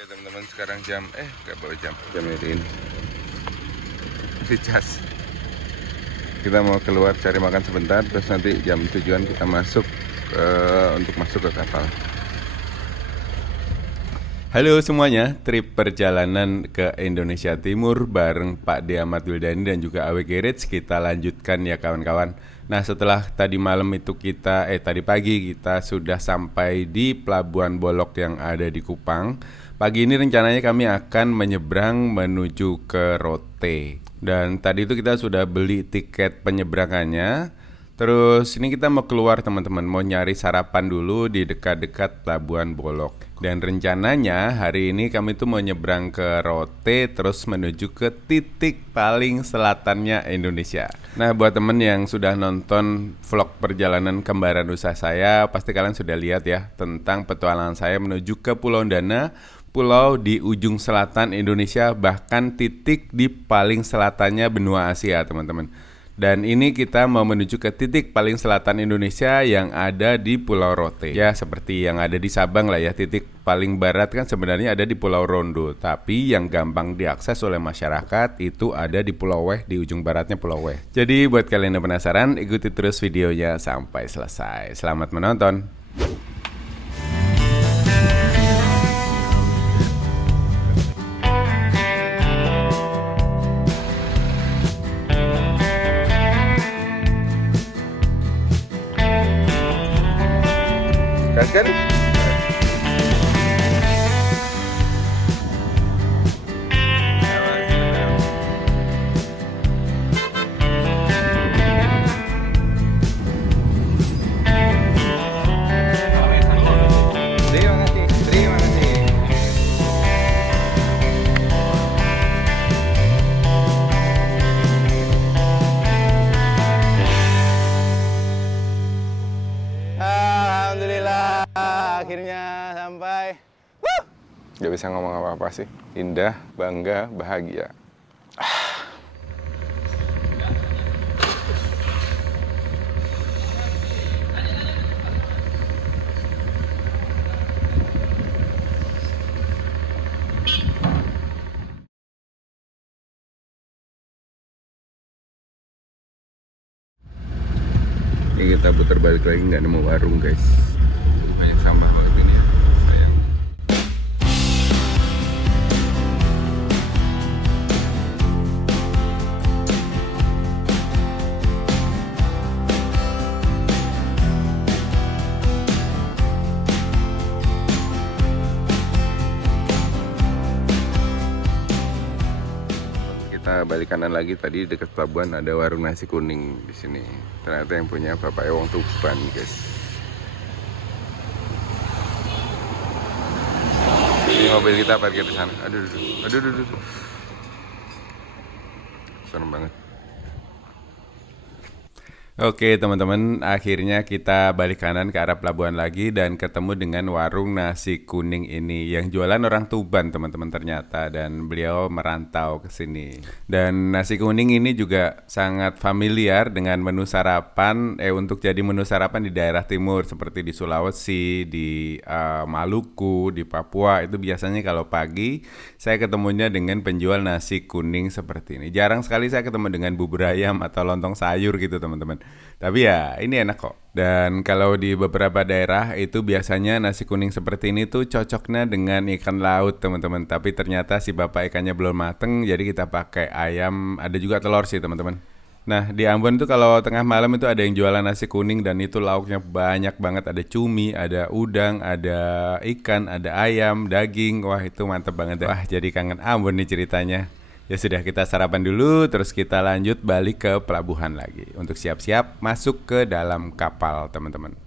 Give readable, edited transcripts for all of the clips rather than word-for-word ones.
Oke teman-teman, sekarang gak bawa jam ini masih cas. Kita mau keluar cari makan sebentar, terus nanti jam tujuan kita masuk untuk masuk ke kapal. Halo semuanya, trip perjalanan ke Indonesia Timur bareng Pak D. Ahmad Wildani dan juga AW Garage kita lanjutkan ya kawan-kawan. Nah setelah tadi malam itu tadi pagi kita sudah sampai di Pelabuhan Bolok yang ada di Kupang. Pagi ini rencananya kami akan menyeberang menuju ke Rote. Dan tadi itu kita sudah beli tiket penyeberangannya. Terus ini kita mau keluar teman-teman, mau nyari sarapan dulu di dekat-dekat Pelabuhan Bolok. Dan rencananya hari ini kami tuh mau nyebrang ke Rote terus menuju ke titik paling selatannya Indonesia. Nah buat temen yang sudah nonton vlog perjalanan kembaran usaha saya, pasti kalian sudah lihat ya tentang petualangan saya menuju ke Pulau Dana, pulau di ujung selatan Indonesia, bahkan titik di paling selatannya benua Asia teman-teman. Dan ini kita mau menuju ke titik paling selatan Indonesia yang ada di Pulau Rote. Ya seperti yang ada di Sabang lah ya, titik paling barat kan sebenarnya ada di Pulau Rondo. Tapi yang gampang diakses oleh masyarakat itu ada di Pulau Weh, di ujung baratnya Pulau Weh. Jadi buat kalian yang penasaran, ikuti terus videonya sampai selesai. Selamat menonton. Kan? Terima kasih. Alhamdulillah, akhirnya sampai. Gak bisa ngomong apa-apa sih. Indah, bangga, bahagia. Ini kita putar balik lagi, nggak nemu warung guys. Banyak sampah banget ini ya, sayang. Kita balik kanan lagi, tadi dekat pelabuhan ada warung nasi kuning di sini. Ternyata yang punya Bapak Ewong Tuban, guys. Ini mobil kita parkir di sana. Aduh. Serem banget. Oke teman-teman, akhirnya kita balik kanan ke arah pelabuhan lagi dan ketemu dengan warung nasi kuning ini yang jualan orang Tuban teman-teman ternyata, dan beliau merantau ke sini. Dan nasi kuning ini juga sangat familiar dengan menu sarapan untuk jadi menu sarapan di daerah timur seperti di Sulawesi, di Maluku, di Papua. Itu biasanya kalau pagi saya ketemunya dengan penjual nasi kuning seperti ini. Jarang sekali saya ketemu dengan bubur ayam atau lontong sayur gitu teman-teman. Tapi ya ini enak kok. Dan kalau di beberapa daerah itu biasanya nasi kuning seperti ini tuh cocoknya dengan ikan laut teman-teman. Tapi ternyata si bapak ikannya belum mateng, jadi kita pakai ayam, ada juga telur sih teman-teman. Nah di Ambon tuh kalau tengah malam itu ada yang jualan nasi kuning dan itu lauknya banyak banget. Ada cumi, ada udang, ada ikan, ada ayam, daging. Wah itu mantep banget ya. Wah jadi kangen Ambon nih ceritanya. Ya sudah, kita sarapan dulu, terus kita lanjut balik ke pelabuhan lagi untuk siap-siap masuk ke dalam kapal teman-teman.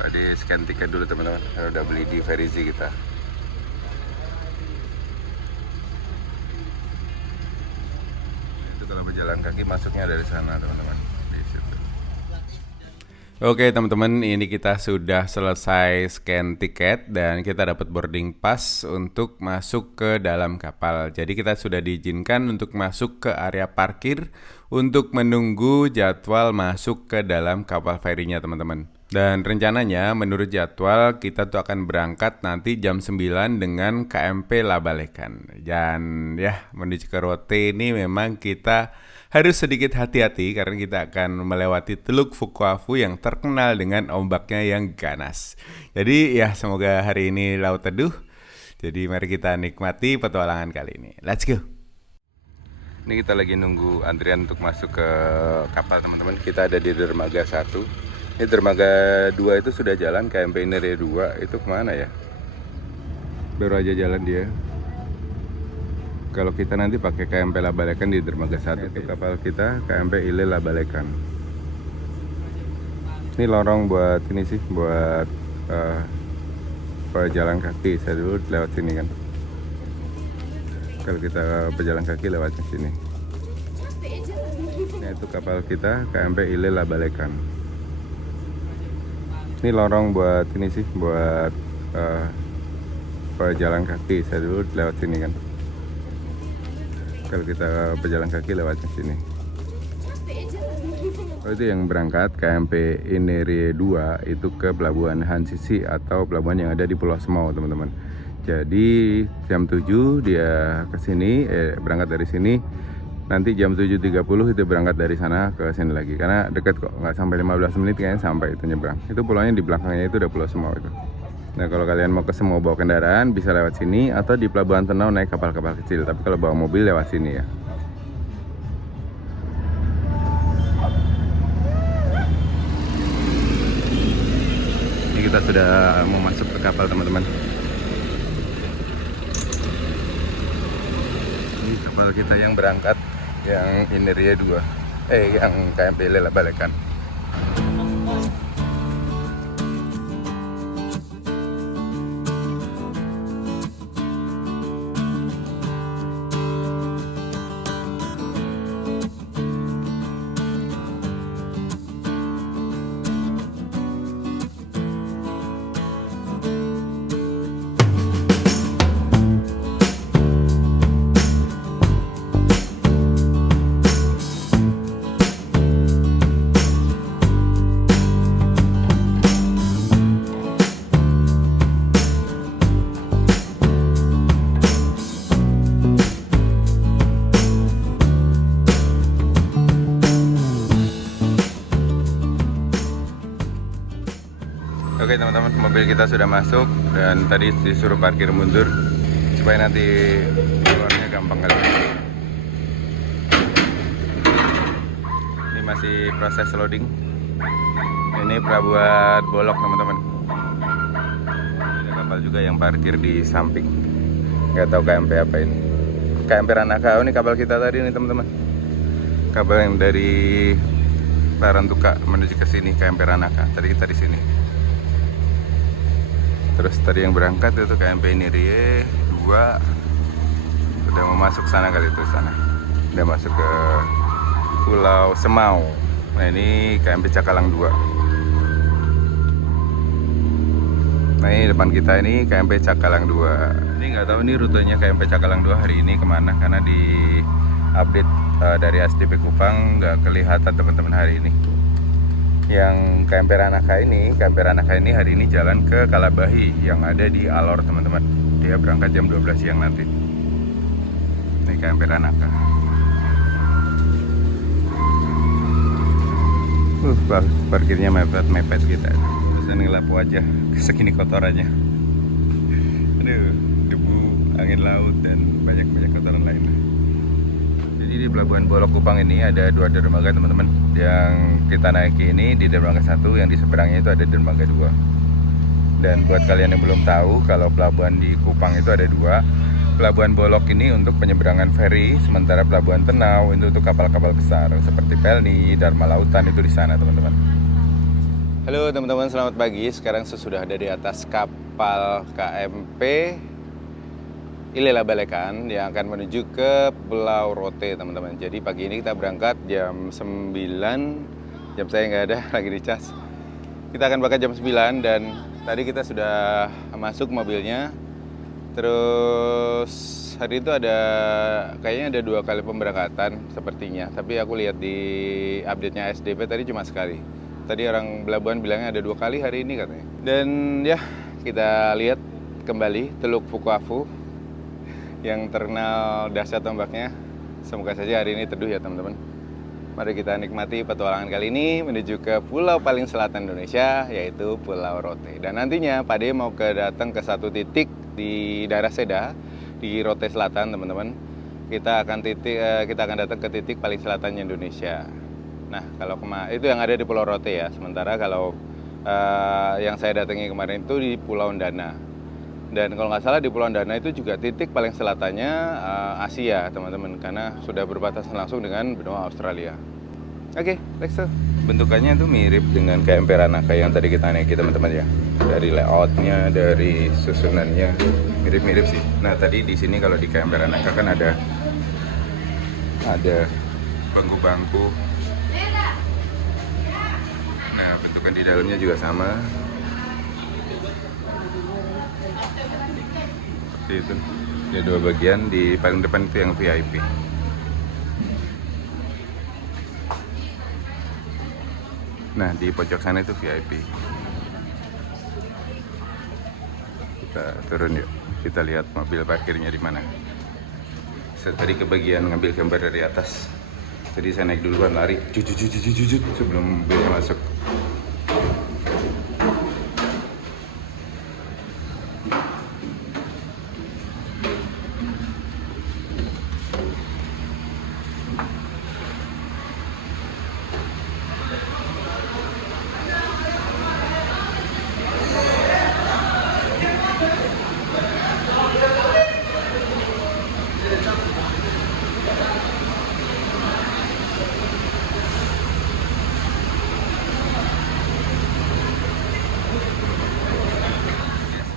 Tadi scan tiket dulu teman-teman, udah beli di Verizi kita. Itu kalau berjalan kaki masuknya dari sana teman-teman. Di situ. Oke teman-teman, ini kita sudah selesai scan tiket dan kita dapat boarding pass untuk masuk ke dalam kapal. Jadi kita sudah diizinkan untuk masuk ke area parkir untuk menunggu jadwal masuk ke dalam kapal ferinya teman-teman. Dan rencananya menurut jadwal kita tuh akan berangkat nanti jam 9 dengan KMP Labalekan. Dan ya menuju ke Rote ini memang kita harus sedikit hati-hati karena kita akan melewati Teluk Fukuafu yang terkenal dengan ombaknya yang ganas. Jadi ya semoga hari ini laut teduh. Jadi mari kita nikmati petualangan kali ini. Let's go. Ini kita lagi nunggu antrian untuk masuk ke kapal teman-teman. Kita ada di dermaga 1. Ini dermaga 2 itu sudah jalan, KMP Ineria 2 itu kemana ya? Baru aja jalan dia. Kalau kita nanti pakai KMP Labalekan di dermaga 1 itu kapal kita KMP Ile Labalekan. Ini lorong buat ini sih, buat pejalan kaki. Saya dulu lewat sini kan. Kalau kita pejalan kaki lewat sini. Nah itu kapal kita KMP Ile Labalekan. Ini lorong buat ini sih, buat pejalan kaki. Saya dulu lewat sini kan. Kalau kita pejalan kaki lewat sini. Oh, itu yang berangkat KMP Ineria 2 itu ke pelabuhan Hansisi atau pelabuhan yang ada di Pulau Semau teman-teman. Jadi jam 7 dia ke sini, berangkat dari sini. Nanti jam 7.30 itu berangkat dari sana ke sini lagi. Karena dekat kok, nggak sampai 15 menit kayaknya sampai itu nyebrang. Itu pulaunya di belakangnya itu udah Pulau Semau itu. Nah kalau kalian mau ke Semau bawa kendaraan bisa lewat sini atau di Pelabuhan Tenau naik kapal-kapal kecil. Tapi kalau bawa mobil lewat sini ya. Ini kita sudah mau masuk ke kapal teman-teman. Ini kapal kita yang berangkat, yang Ineria 2, yang KMP Ile Labalekan. Oke teman-teman, mobil kita sudah masuk dan tadi disuruh parkir mundur supaya nanti keluarnya gampang kali. Ini masih proses loading. Ini pelabuhan Bolok teman-teman. Ada kapal juga yang parkir di samping. Nggak tahu KMP apa ini. KMP Ranaka, ini kapal kita tadi nih teman-teman. Kapal yang dari Larantuka menuju ke sini KMP Ranaka. Tadi kita di sini. Terus tadi yang berangkat itu KMP Ineria 2 udah mau masuk sana kali itu sana. Udah masuk ke Pulau Semau. Nah ini KMP Cakalang 2. Nah ini depan kita ini KMP Cakalang 2. Ini nggak tahu nih rutenya KMP Cakalang 2 hari ini kemana karena di update dari SDP Kupang nggak kelihatan teman-teman hari ini. Yang KMP Ranaka ini hari ini jalan ke Kalabahi yang ada di Alor teman-teman. Dia berangkat jam 12 siang nanti. Ini KMP Ranaka. Parkirnya mepet-mepet kita. Terus ini lap wajah segini kotorannya. Aduh, debu, angin laut dan banyak kotoran lain. Jadi di Pelabuhan Bolok Kupang ini ada 2 dermaga teman-teman. Yang kita naiki ini di dermaga 1, yang di seberangnya itu ada dermaga 2. Dan buat kalian yang belum tahu, kalau pelabuhan di Kupang itu ada 2. Pelabuhan Bolok ini untuk penyeberangan feri, sementara Pelabuhan Tenau itu untuk kapal-kapal besar seperti Pelni, Dharma Lautan itu di sana teman-teman. Halo teman-teman, selamat pagi. Sekarang saya sudah ada di atas kapal KMP Ilela Balekan yang akan menuju ke Pulau Rote, teman-teman. Jadi pagi ini kita berangkat jam 9. Jam saya nggak ada, lagi dicas. Kita akan berangkat jam 9 dan tadi kita sudah masuk mobilnya. Terus hari itu kayaknya ada 2 kali pemberangkatan sepertinya. Tapi aku lihat di update-nya SDP tadi cuma sekali. Tadi orang Pelabuhan bilangnya ada 2 kali hari ini katanya. Dan ya, kita lihat kembali Teluk Fukuafu yang terkenal dahsyat ombaknya. Semoga saja hari ini teduh ya teman-teman. Mari kita nikmati petualangan kali ini menuju ke pulau paling selatan Indonesia, yaitu Pulau Rote. Dan nantinya Pak D mau datang ke satu titik di daerah Seda, di Rote Selatan teman-teman. Kita akan datang ke titik paling selatannya Indonesia. Nah, kalau itu yang ada di Pulau Rote ya. Sementara kalau yang saya datangi kemarin itu di Pulau Ndana. Dan kalau nggak salah di Pulau Ndana itu juga titik paling selatannya Asia teman-teman, karena sudah berbatasan langsung dengan benua Australia. Oke, let's go. Bentukannya itu mirip dengan KMP Ranaka yang tadi kita naiki teman-teman ya. Dari layoutnya, dari susunannya mirip-mirip sih. Nah tadi di sini kalau di KMP Ranaka kan ada bangku-bangku. Nah bentukan di dalamnya juga sama. Itu ada 2 bagian, di paling depan itu yang VIP. Nah di pojok sana itu VIP. Kita turun yuk, kita lihat mobil parkirnya di mana. Saya tadi kebagian ngambil gambar dari atas. Jadi saya naik duluan, lari jujut sebelum mobilnya masuk.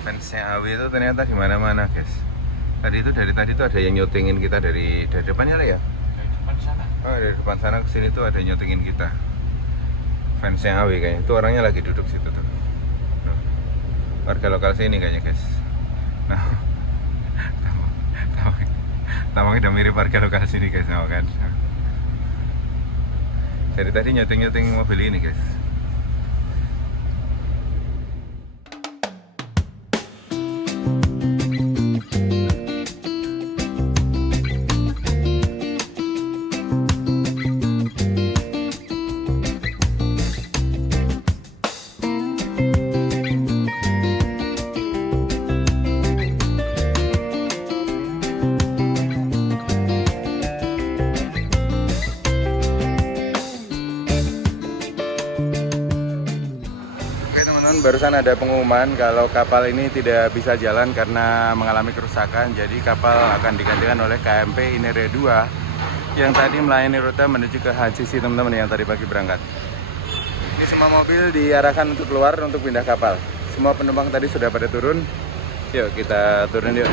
Fansnya AW itu ternyata di mana-mana, guys. Dari tadi tuh ada yang nyutingin kita dari depannya lah ya. Dari depan sana. Oh, dari depan sana ke sini tuh ada yang nyutingin kita. Fansnya AW kayaknya. Itu orangnya lagi duduk situ tuh. Warga lokal sini kayaknya, guys. Nah, tampaknya udah mirip warga lokal sini, guys. Nah, kan. Dari tadi nyuting mobil ini, guys. Barusan ada pengumuman kalau kapal ini tidak bisa jalan karena mengalami kerusakan. Jadi kapal akan digantikan oleh KMP Ineria 2 yang tadi melayani rute menuju ke HCC teman-teman yang tadi pagi berangkat. Ini semua mobil diarahkan untuk keluar untuk pindah kapal. Semua penumpang tadi sudah pada turun. Yuk kita turun yuk.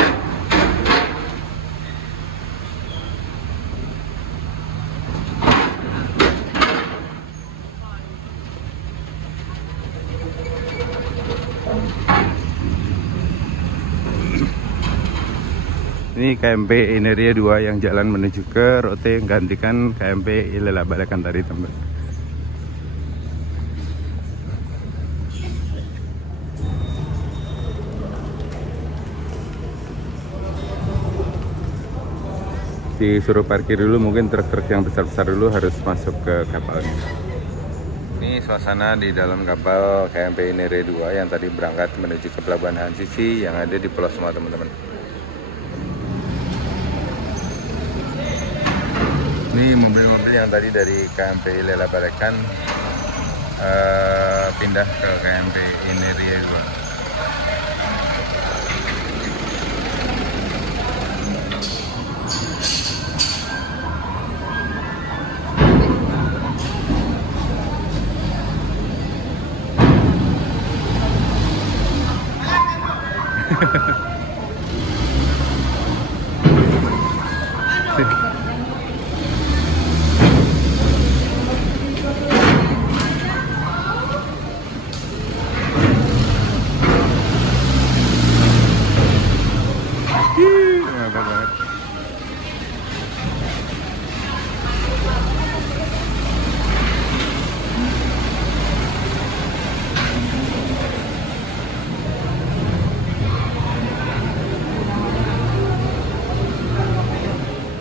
Ini KMP Ineria 2 yang jalan menuju ke Rote, gantikan KMP Ilela Balekan tadi teman. Disuruh parkir dulu, mungkin truk-truk yang besar-besar dulu harus masuk ke kapal ini. Ini suasana di dalam kapal KMP Ineria 2 yang tadi berangkat menuju ke Pelabuhan HCC yang ada di Pulau Semua teman-teman. Ini mobil-mobil yang tadi dari KMP Ilela Balekan pindah ke KMP Ineria 2. Mantap banget.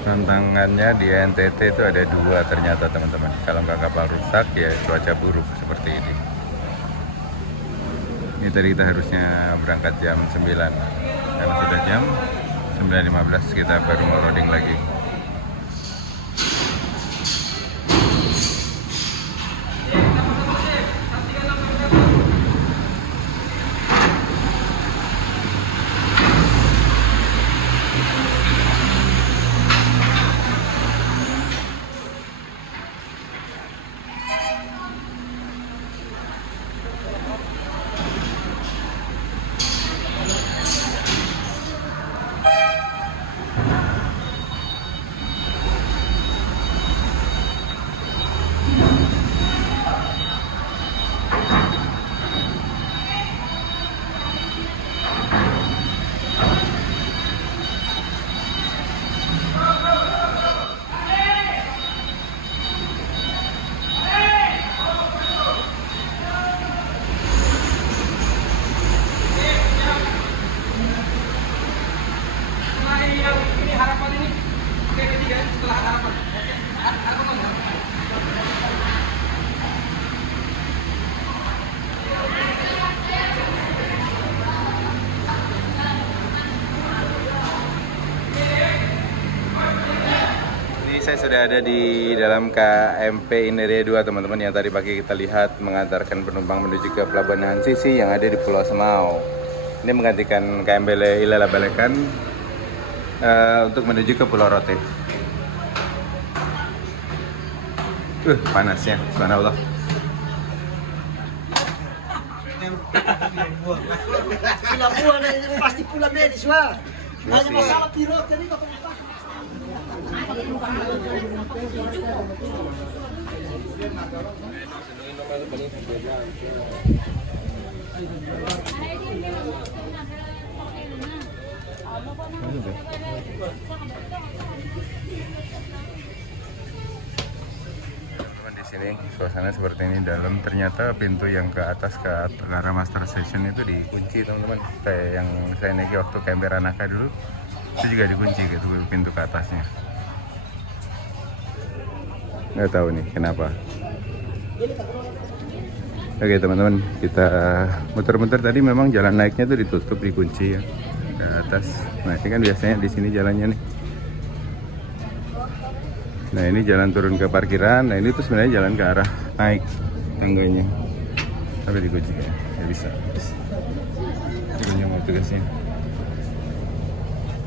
Tantangannya di NTT itu ada dua ternyata teman-teman. Kalau nggak kapal rusak ya cuaca buruk seperti ini. Ini tadi kita harusnya berangkat jam 9. Karena sudah jam 9.15 kita baru mau loading lagi. Saya sudah ada di dalam KMP Ineria 2 teman-teman, yang tadi pagi kita lihat mengantarkan penumpang menuju ke Pelabuhan Sisi yang ada di Pulau Semau. Ini menggantikan KMP Ilala Balekan untuk menuju ke Pulau Rote. Panasnya, subhanallah. Pasti pula medis, wah. Hanya masalah pilot jadi kok. Di sini suasana seperti ini dalam, ternyata pintu yang ke atas ke arah master station itu dikunci teman-teman. Kayak yang saya naiki waktu KMP Ranaka dulu, itu juga dikunci gitu pintu ke atasnya. Nggak tahu nih kenapa. Oke teman-teman, kita muter-muter. Tadi memang jalan naiknya tuh ditutup, dikunci ya ke atas. Nah ini kan biasanya di sini jalannya nih. Nah ini jalan turun ke parkiran. Nah ini tuh sebenarnya jalan ke arah naik tangganya, tapi dikunci ya, nggak bisa. Ini mau tugasnya.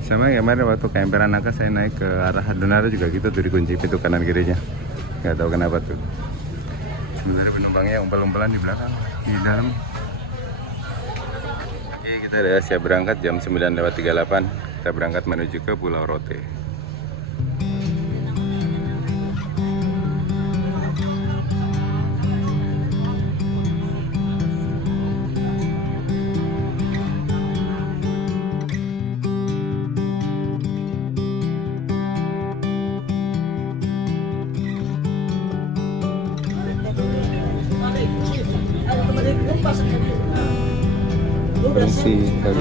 Sama ya kemarin waktu KMP Ranaka saya naik ke arah Hadunara juga gitu tuh, dikunci pintu kanan kirinya. Nggak tahu kenapa tuh. Sebenarnya penumpangnya umpel-umpelan di belakang, di dalam. Oke, kita udah siap berangkat jam 9:38. Kita berangkat menuju ke Pulau Rote. Permisi, kali.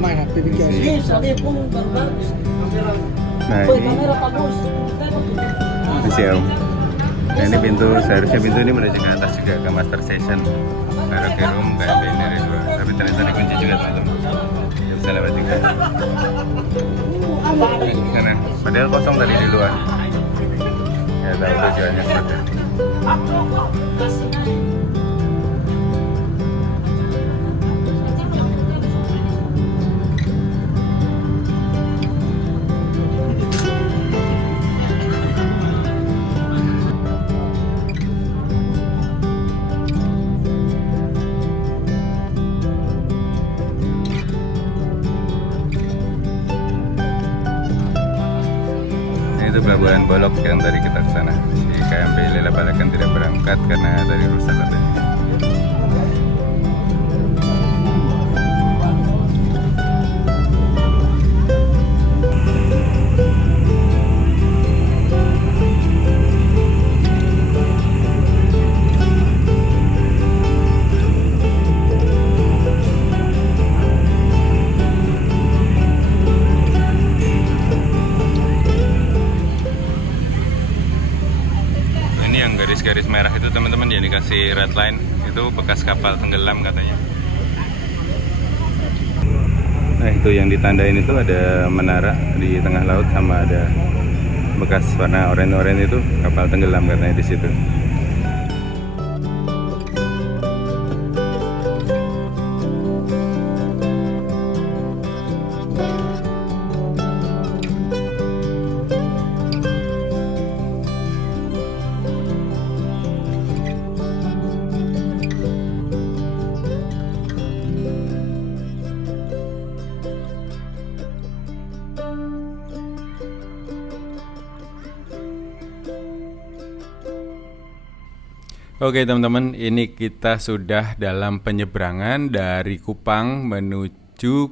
Main HP bikin. Sabi pun bagus. Nah Boy, ini kamera bagus. masih om. Nah ini pintu, seharusnya pintu ini menuju ke atas juga ke master station, ke room KMP Ineria 2. Tapi ternyata dikunci juga teman-teman. Ya bisa lewat juga. Di sana. Padahal kosong tadi di luar. Ya tahu tujuannya seperti itu. Pelabuhan Bolok yang tadi kita ke sana. Si KMP Lela Balakan tidak berangkat karena dari rusak katanya. Garis merah itu teman-teman yang dikasih red line itu bekas kapal tenggelam katanya. Nah itu yang ditandain itu ada menara di tengah laut sama ada bekas warna oranye-oranye itu kapal tenggelam katanya di situ. Oke teman-teman, ini kita sudah dalam penyeberangan dari Kupang menuju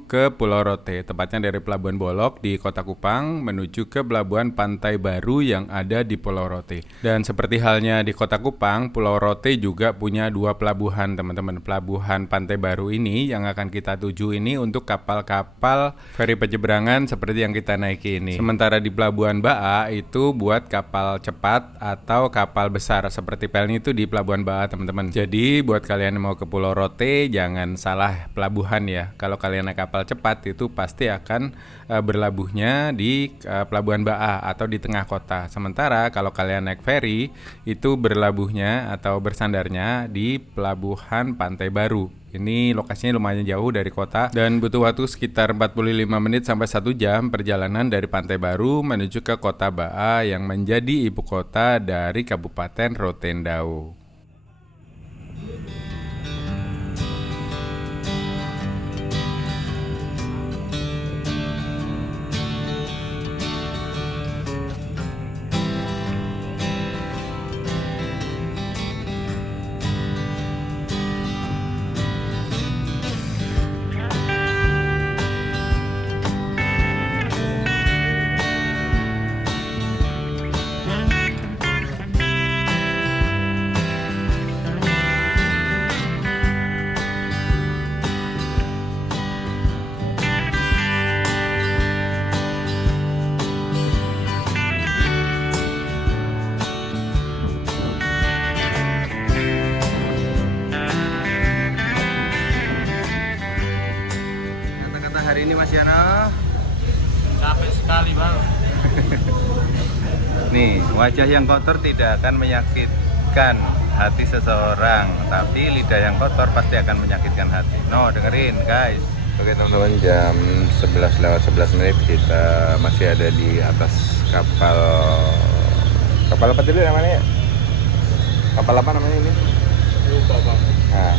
ke Pulau Rote, tepatnya dari Pelabuhan Bolok di Kota Kupang menuju ke Pelabuhan Pantai Baru yang ada di Pulau Rote. Dan seperti halnya di Kota Kupang, Pulau Rote juga punya dua pelabuhan teman-teman. Pelabuhan Pantai Baru ini yang akan kita tuju ini untuk kapal-kapal feri penyeberangan seperti yang kita naiki ini. Sementara di Pelabuhan Baa itu buat kapal cepat atau kapal besar seperti pelni itu di Pelabuhan Baa teman-teman. Jadi buat kalian yang mau ke Pulau Rote jangan salah pelabuhan ya. Kalau kalian naik kapal cepat itu pasti akan berlabuhnya di Pelabuhan Baa atau di tengah kota. Sementara kalau kalian naik feri itu berlabuhnya atau bersandarnya di Pelabuhan Pantai Baru. Ini lokasinya lumayan jauh dari kota dan butuh waktu sekitar 45 menit sampai 1 jam perjalanan dari Pantai Baru menuju ke Kota Baa yang menjadi ibu kota dari Kabupaten Rotendao. Hari ini Mas Yano Capek sekali bang. nih, wajah yang kotor tidak akan menyakitkan hati seseorang, tapi lidah yang kotor pasti akan menyakitkan hati. No, dengerin guys. Oke teman-teman, jam 11:11 kita masih ada di atas kapal apa tadi namanya? Kapal apa namanya ini? Lupa bang. Nah,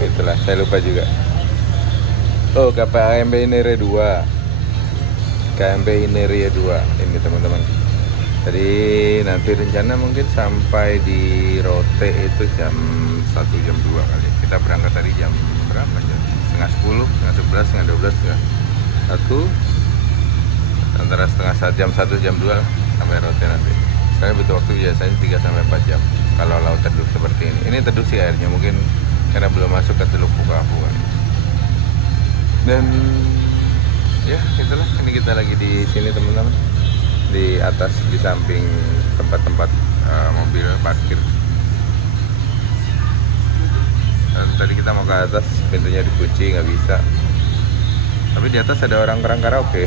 itulah, saya lupa juga. Oh, KMP Ineria 2. KMP Ineria 2 ini teman-teman. Jadi nanti rencana mungkin sampai di Rote itu jam 1 jam 2 kali. Kita berangkat tadi jam berapa? Jam setengah 10, setengah 11, setengah 12 ya. 1 antara setengah jam 1 jam 2 sampai Rote nanti. Saya butuh waktu biasanya 3 sampai 4 jam kalau laut teduh seperti ini. Ini teduh sih airnya, mungkin karena belum masuk ke Teluk Bukavu kan. Dan ya itulah, ini kita lagi di sini teman-teman, di atas di samping tempat-tempat mobil parkir. Dan tadi kita mau ke atas, pintunya dikunci nggak bisa. Tapi di atas ada orang-orang karaoke,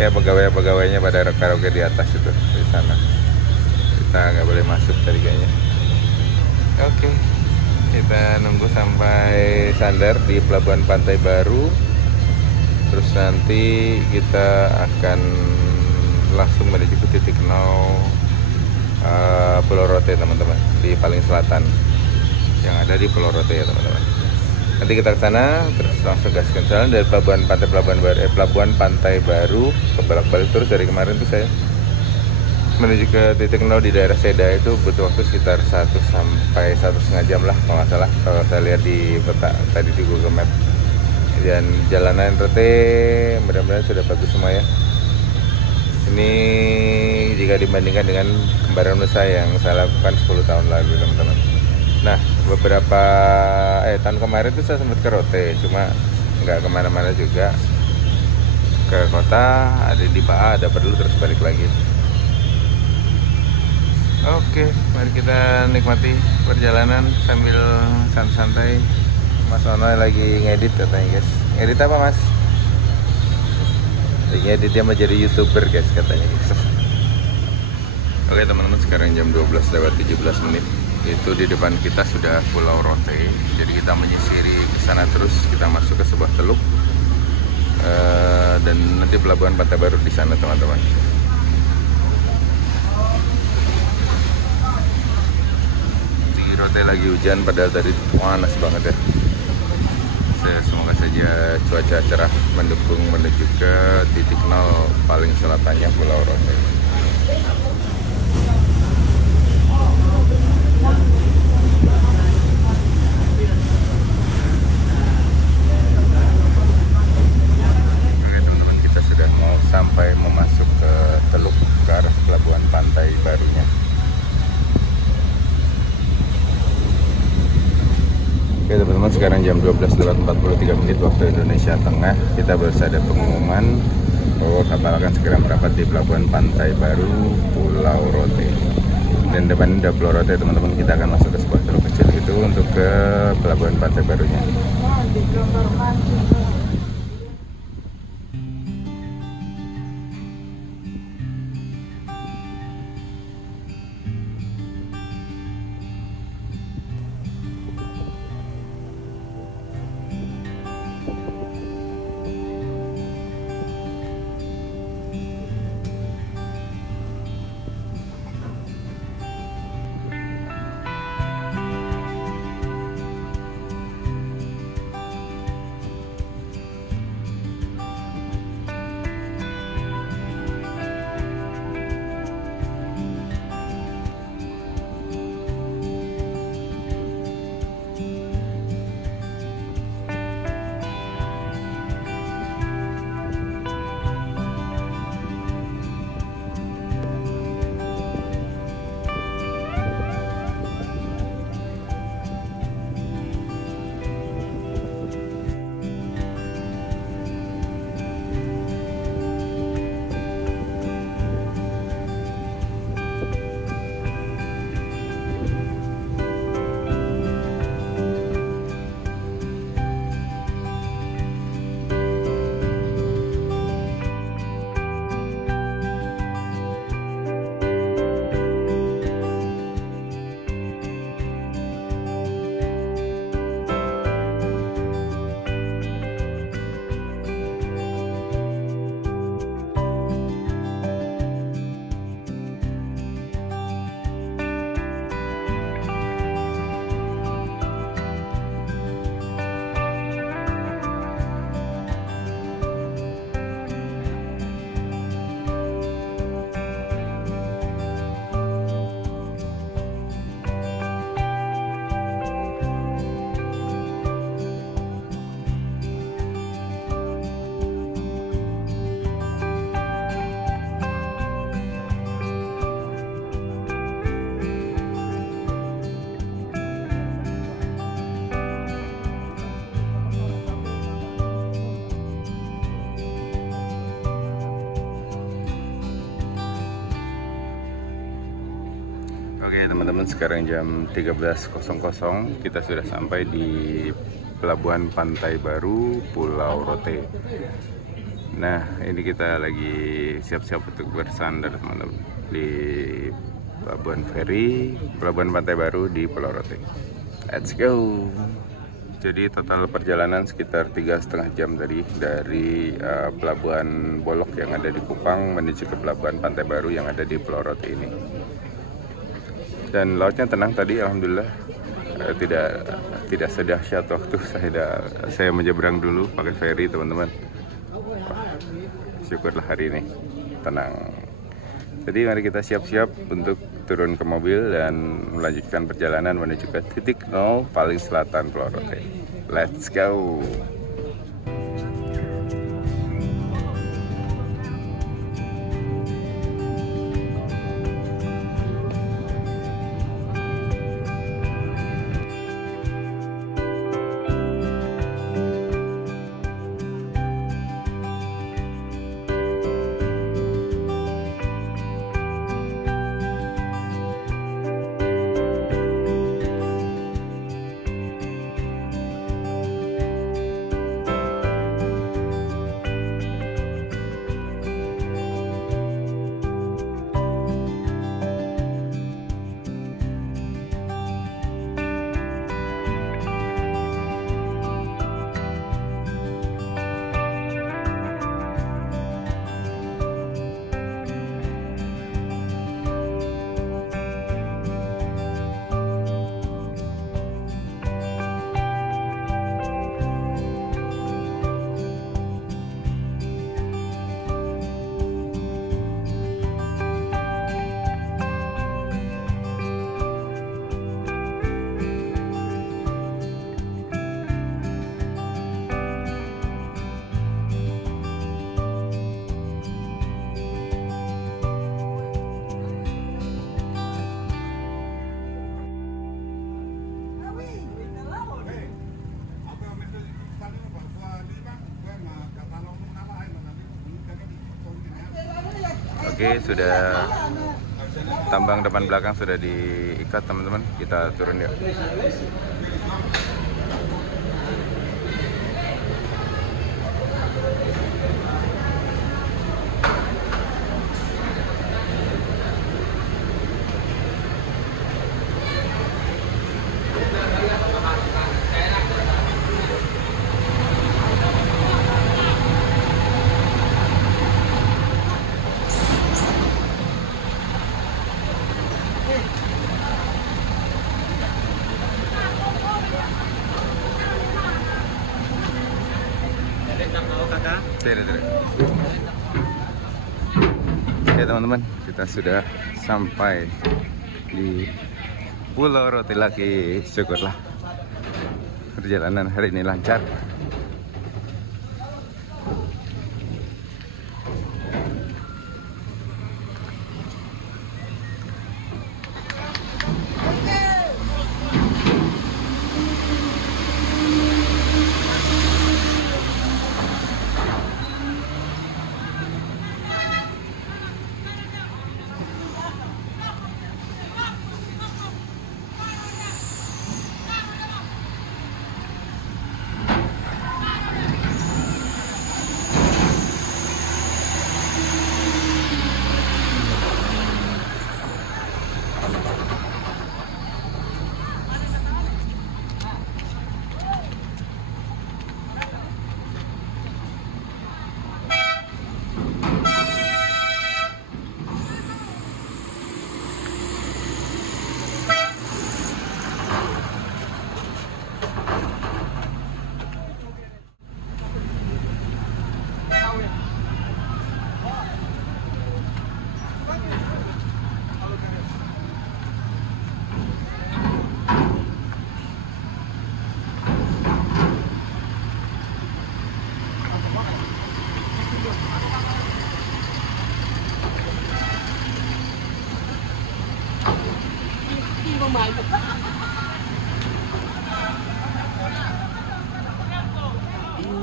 kayak pegawai-pegawainya pada karaoke di atas itu di sana. Kita nggak boleh masuk tadi kayaknya. Oke. Kita nunggu sampai sandar di Pelabuhan Pantai Baru. Terus nanti kita akan langsung menuju ke titik nol Pulau Rote teman-teman, di paling selatan yang ada di Pulau Rote ya teman-teman. Nanti kita ke sana terus langsung gaskan jalan dari Pelabuhan Pantai Baru ke bolak-balik terus dari kemarin tuh saya menuju ke titik nol di daerah Seda itu butuh waktu sekitar 1 sampai 1,5 jam lah kalau nggak salah, kalau saya lihat di peta tadi di Google Map. Dan jalanan rute mudah-mudahan sudah bagus semua ya. Ini jika dibandingkan dengan Kembaran Nusa yang saya lakukan 10 tahun lalu teman-teman. Nah beberapa tahun kemarin itu saya sempat ke Rote, cuma nggak kemana-mana juga, ke kota, ada di PA, ada perlu terus balik lagi. Oke, mari kita nikmati perjalanan sambil santai-santai. Mas Ono lagi ngedit katanya guys. Ngedit apa Mas? Lagi ngedit, dia mau jadi YouTuber guys katanya guys. Oke teman-teman, sekarang jam 12:17 menit. Itu di depan kita sudah Pulau Rote. Jadi kita menyisiri ke sana terus, kita masuk ke sebuah teluk. Dan nanti pelabuhan Pantai Baru di sana teman-teman. Rote lagi hujan padahal tadi panas banget ya. Semoga saja cuaca cerah mendukung menuju ke titik nol paling selatannya Pulau Rote. Oke teman-teman, kita sudah mau sampai memasuk ke teluk ke arah pelabuhan Pantai Barunya. Oke teman-teman, sekarang jam 12:43 menit waktu Indonesia Tengah. Kita baru saja pengumuman bahwa kapal akan segera merapat di pelabuhan Pantai Baru Pulau Rote. Dan depan ini udah Pulau Rote teman-teman, kita akan masuk ke sebuah teluk kecil itu untuk ke pelabuhan Pantai Barunya. Oke teman-teman, sekarang jam 13.00 kita sudah sampai di pelabuhan Pantai Baru Pulau Rote. Nah ini kita lagi siap-siap untuk bersandar teman-teman di pelabuhan feri pelabuhan Pantai Baru di Pulau Rote. Let's go. Jadi total perjalanan sekitar 3,5 jam tadi dari pelabuhan Bolok yang ada di Kupang menuju ke pelabuhan Pantai Baru yang ada di Pulau Rote ini. Dan lautnya tenang tadi, alhamdulillah. Tidak sedahsyat waktu saya menyeberang dulu pakai feri teman-teman. Wah, syukurlah hari ini tenang. Jadi mari kita siap-siap untuk turun ke mobil dan melanjutkan perjalanan menuju ke titik nol paling selatan Pulau Rote. Let's go! Oke, sudah tambang depan belakang sudah diikat teman-teman. Kita turun ya. Tidak. Oke teman-teman, kita sudah sampai di Pulau Rote lagi. Syukurlah perjalanan hari ini lancar.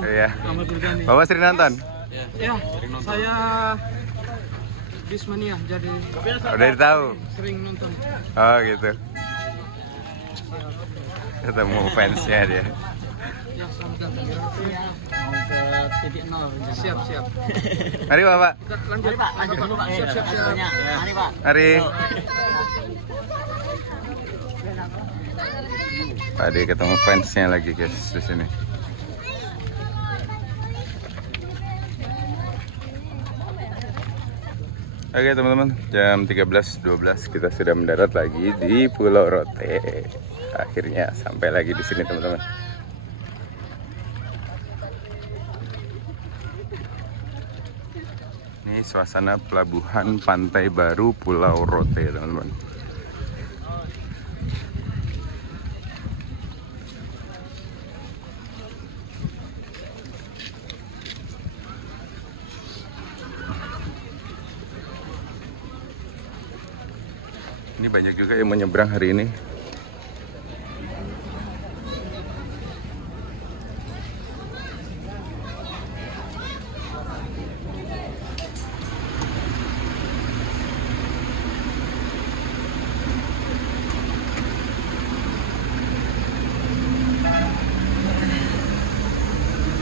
Iya. Bapak sering nonton? Ya, saya Bismania jadi Udah tahu. sering nonton. Oh gitu. Ketemu fansnya dia. Ya, sampai mau ke titik nol. Siap. Mari Bapak. Kita lanjut. Lanjut dulu Pak. Siap. Mari Pak. Mari. Tadi ketemu fansnya lagi guys di sini. Oke teman-teman, jam 13.12 kita sudah mendarat lagi di Pulau Rote. Akhirnya sampai lagi di sini teman-teman. Ini Ini suasana pelabuhan Pantai Baru Pulau Rote, teman-teman. Ini banyak juga yang menyeberang hari ini.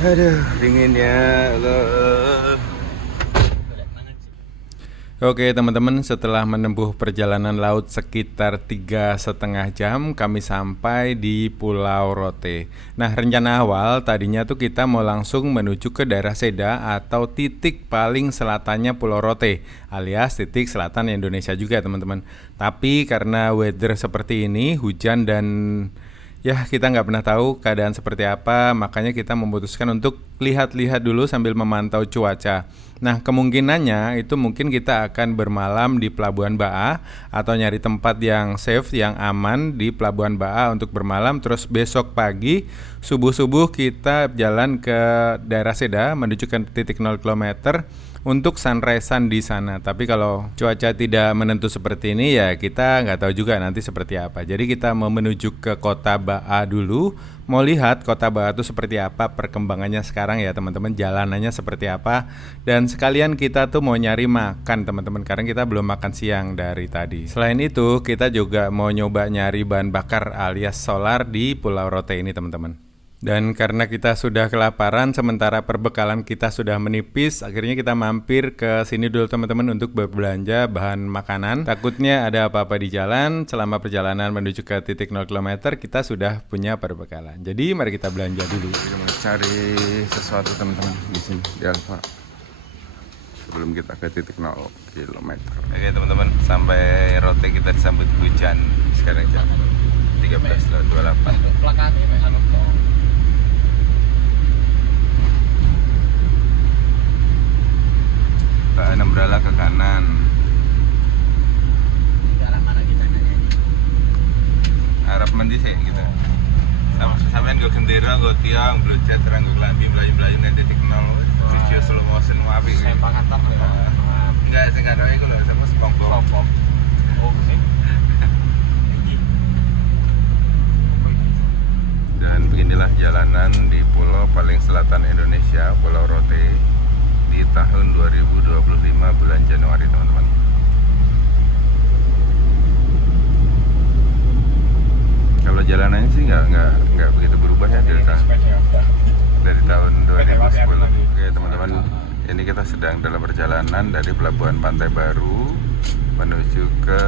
Aduh, dinginnya. Oke teman-teman, setelah menempuh perjalanan laut sekitar 3,5 jam, kami sampai di Pulau Rote. Nah, rencana awal tadinya tuh kita mau langsung menuju ke daerah Seda atau titik paling selatannya Pulau Rote, alias titik selatan Indonesia juga teman-teman. Tapi karena weather seperti ini, hujan dan ya kita nggak pernah tahu keadaan seperti apa, makanya kita memutuskan untuk lihat-lihat dulu sambil memantau cuaca. Nah, kemungkinannya itu mungkin kita akan bermalam di Pelabuhan Ba'a atau nyari tempat yang safe, yang aman di Pelabuhan Ba'a untuk bermalam. Terus besok pagi subuh-subuh kita jalan ke daerah Seda menuju ke titik 0 km untuk sunrise-an di sana. Tapi kalau cuaca tidak menentu seperti ini ya kita nggak tahu juga nanti seperti apa. Jadi kita mau menuju ke kota Ba'a dulu, mau lihat kota Ba'a itu seperti apa perkembangannya sekarang ya teman-teman, jalanannya seperti apa. Dan sekalian kita tuh mau nyari makan teman-teman, karena kita belum makan siang dari tadi. Selain itu kita juga mau nyoba nyari bahan bakar alias solar di Pulau Rote ini teman-teman. Dan karena kita sudah kelaparan, sementara perbekalan kita sudah menipis, akhirnya kita mampir ke sini dulu teman-teman untuk berbelanja bahan makanan. Takutnya ada apa-apa di jalan, selama perjalanan menuju ke titik 0 km kita sudah punya perbekalan. Jadi mari kita belanja dulu. Kita mau cari sesuatu teman-teman di sini, di Alfa. Sebelum kita ke titik 0 km. Oke teman-teman, sampai Rote kita disambut hujan. Sekarang jam 13.28. Nembrala ke kanan. Arah mana kita nanya ini? Arab mandi sih gitu. Sampean gue gendera, gue tiang, blujat, terang gue kelambi, melayu-melayu nanti titik 0. Video slow motion mau api. Saya pangantar Enggak, saya nggak tahu itu loh, sama SpongeBob. Oh, sih. Dan beginilah jalanan di pulau paling selatan Indonesia, Pulau Rote, di tahun 2025 bulan Januari teman-teman. Kalau jalanannya sih nggak begitu berubah ya dari tahun 2010. Oke teman-teman, ini kita sedang dalam perjalanan dari Pelabuhan Pantai Baru menuju ke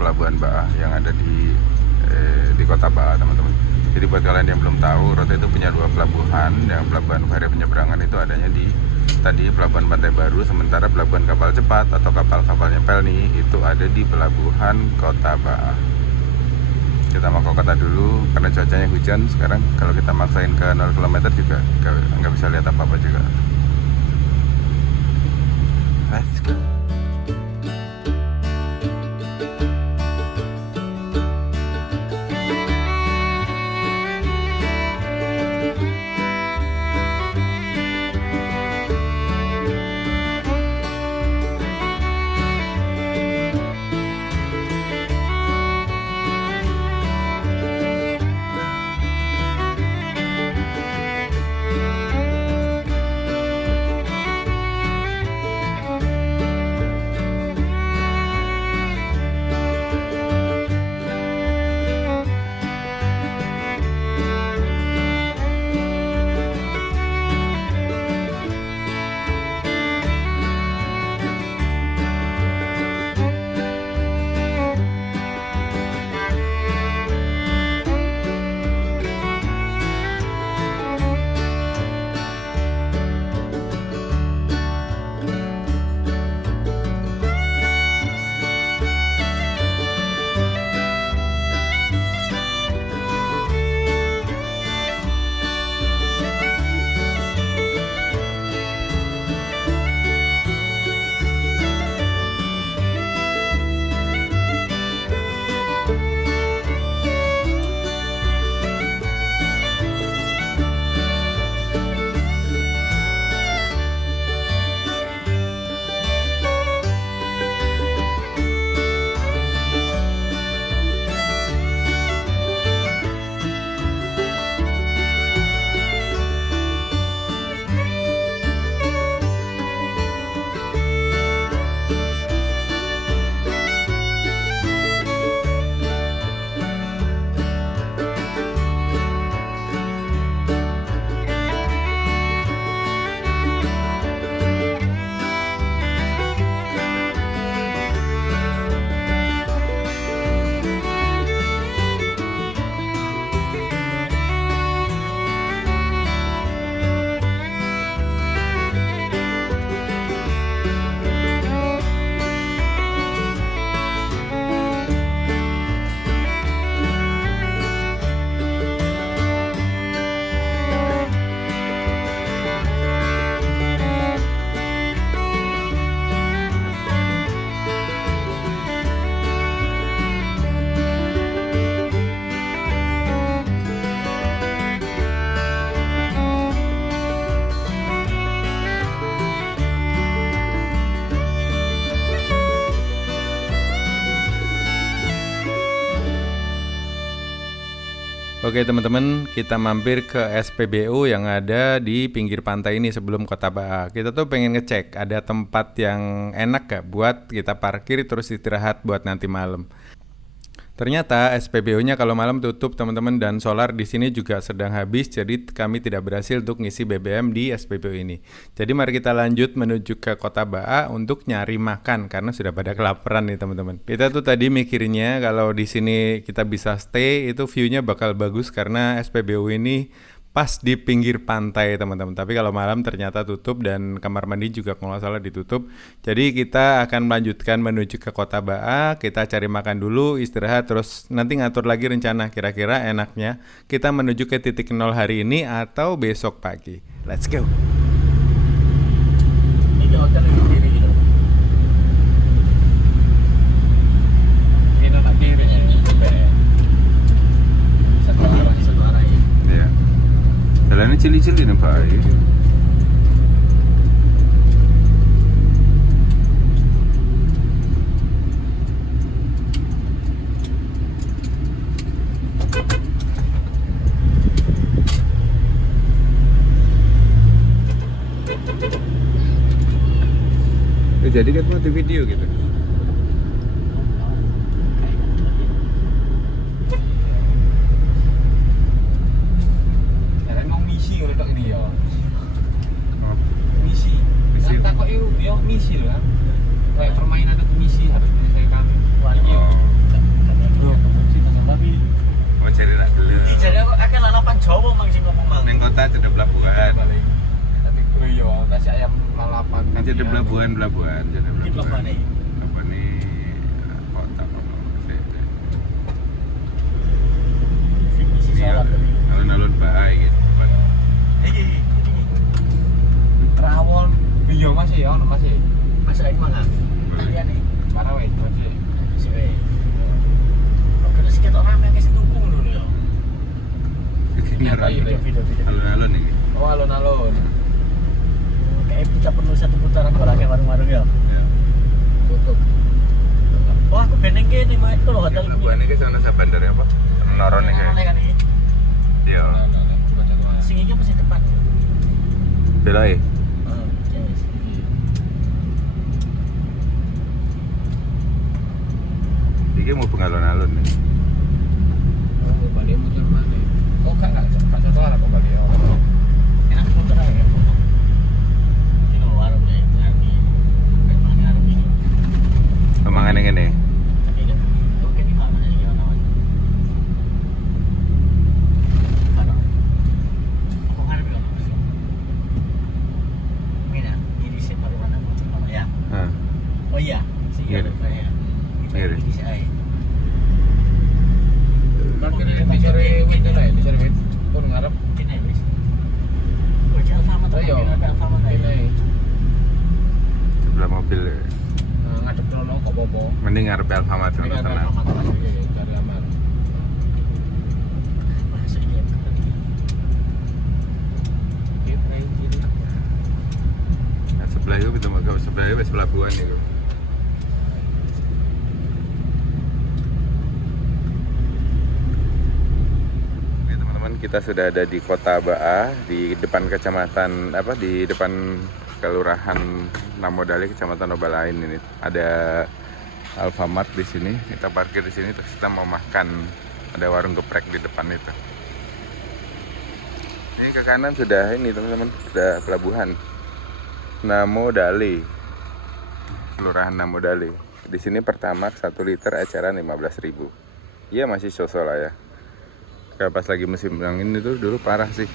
Pelabuhan Ba'a yang ada di kota Ba'a teman-teman. Jadi buat kalian yang belum tahu, Rote itu punya 2 pelabuhan. Yang pelabuhan feri penyeberangan itu adanya di tadi Pelabuhan Pantai Baru, sementara pelabuhan kapal cepat atau kapal-kapalnya Pelni itu ada di Pelabuhan Kota Ba'a. Kita mau ke kota dulu karena cuacanya hujan. Sekarang kalau kita maksain ke 0 km juga nggak bisa lihat apa-apa juga. Let's go. Oke teman-teman, kita mampir ke SPBU yang ada di pinggir pantai ini sebelum Kota Ba'a. Kita tuh pengen ngecek ada tempat yang enak gak buat kita parkir terus istirahat buat nanti malam. Ternyata SPBU-nya kalau malam tutup teman-teman, dan solar di sini juga sedang habis, jadi kami tidak berhasil untuk ngisi BBM di SPBU ini. Jadi mari kita lanjut menuju ke Kota Ba'a untuk nyari makan karena sudah pada kelaparan nih teman-teman. Kita tuh tadi mikirnya kalau di sini kita bisa stay itu view-nya bakal bagus karena SPBU ini pas di pinggir pantai teman-teman. Tapi kalau malam ternyata tutup dan kamar mandi juga kalau nggak salah ditutup. Jadi kita akan melanjutkan menuju ke Kota Ba'a. Kita cari makan dulu, istirahat, terus nanti ngatur lagi rencana kira-kira enaknya kita menuju ke titik nol hari ini atau besok pagi. Let's go. Ini hotel yang kiri gitu. Ini nak kiri ya. Satu arah ya. Iya. Jalannya cili-cili nih Pak. Jadi kan di video gitu. Karena mau misi oleh tok ini ya. Misi. Tak kok yo misi loh kan. Kayak permainan atau misi harus menyelesaikan. Iki yo. Mau cari nak dulu. Jadi aku akan lalapan Jawa mang sing ngomong mang. Neng kota ada pelabuhan. Tapi yo nasi ayam lalapan. Nanti ada pelabuhan. Jadi Di pelabuhan ini. apa nih kota Misi salat. alun-alun Ba'a gitu. Iki. Rawon. Iya masih ya, masih. Masih lagi mana? Iya nih. Mana weh? Masih. Masih weh. Kok kena sikit orang yang kasih dukung dulu ya. Alun-alun ini. Oh alun-alun. Kayak kita perlu satu putaran barangnya warung-warung ya. Tutup. Wah aku beneng gini mah itu loh hotel Pelabuhan ini sana bandar apa? Noron nih kayak. Iya. Sing iki masih tepat. Belai. Iki mau pengalun-alun nih. Oh, balik muncul mana? Kok enggak satu arah kok balik. Enak muter aja. Ini warungnya lagi. Mana arep ini? Pemangan yang ini. Tapi kan oke di mana ya namanya? Mana? Kok ngarep ya? Mina, ini sih baru mana muncul mana ya? Hah. Oh iya, sih ya. Iya. Ini sih ai. Parkir di sore wit lah ya, di sore wit. Tur ngarep Ini wis. Oh, jangan sama tuh. ayo. Sama Ini Sebelah mobil. ngadep nono kok popo. Mending ngarep Alfamart Ini sana. ada cari aman. Kita ini. Nah, sebelah itu kita mau sebelah itu pelabuhan itu. Oke teman-teman, kita sudah ada di Kota Ba'a, di depan kecamatan apa, di depan kelurahan Namodali, kecamatan Obalain ini. Ada Alfamart di sini. Kita parkir di sini terus kita mau makan. Ada warung geprek di depan itu. Ini ke kanan sudah ini teman-teman, sudah pelabuhan Namodali, kelurahan Namodali. Di sini Pertamax 1 liter eceran 15.000. Iya masih sosok lah ya. Kayak pas lagi musim angin itu dulu parah sih.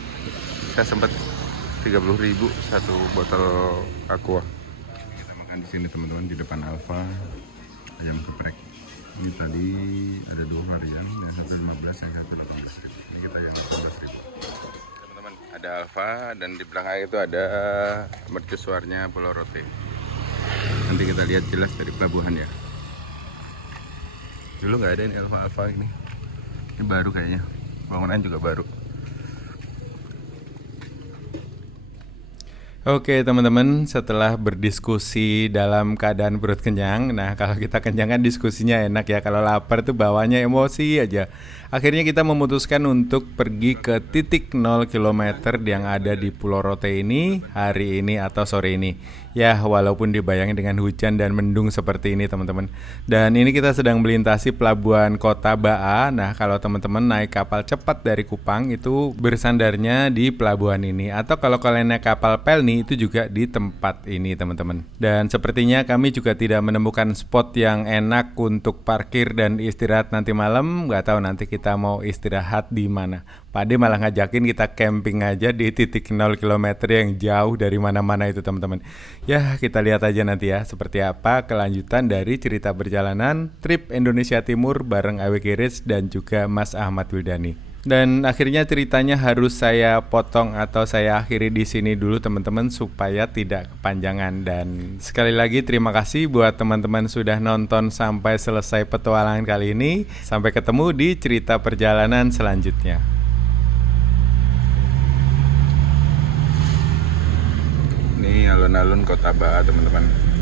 Saya sempat 30.000 satu botol aqua. Kita makan di sini teman-teman, di depan Alfa, ayam geprek. Ini tadi ada 2 varian, yang satu 15, yang satu 18.000. Ini kita yang 18.000. Teman-teman, ada Alfa dan di belakang itu ada mercusuarnya Pulau Rote. Nanti kita lihat jelas dari pelabuhan ya. Dulu nggak ada ini Alfa ini. Ini baru kayaknya. Bangunan juga baru. Oke teman-teman, setelah berdiskusi dalam keadaan perut kenyang, nah kalau kita kenyang kan diskusinya enak ya, kalau lapar tuh bawanya emosi aja. Akhirnya kita memutuskan untuk pergi ke titik 0 km yang ada di Pulau Rote ini hari ini atau sore ini. Ya walaupun dibayangi dengan hujan dan mendung seperti ini teman-teman. Dan ini kita sedang melintasi pelabuhan Kota Baa. Nah kalau teman-teman naik kapal cepat dari Kupang itu bersandarnya di pelabuhan ini. Atau kalau kalian naik kapal Pelni itu juga di tempat ini teman-teman. Dan sepertinya kami juga tidak menemukan spot yang enak untuk parkir dan istirahat nanti malam. Gak tahu nanti kita mau istirahat di mana. Pak De malah ngajakin kita camping aja di titik 0 km yang jauh dari mana-mana itu teman-teman. Ya kita lihat aja nanti ya seperti apa kelanjutan dari cerita perjalanan trip Indonesia Timur bareng AWG Rich dan juga Mas Ahmad Wildani. Dan akhirnya ceritanya harus saya potong atau saya akhiri di sini dulu teman-teman supaya tidak kepanjangan. Dan sekali lagi terima kasih buat teman-teman sudah nonton sampai selesai petualangan kali ini. Sampai ketemu di cerita perjalanan selanjutnya. Ini alun-alun Kota Baa teman-teman.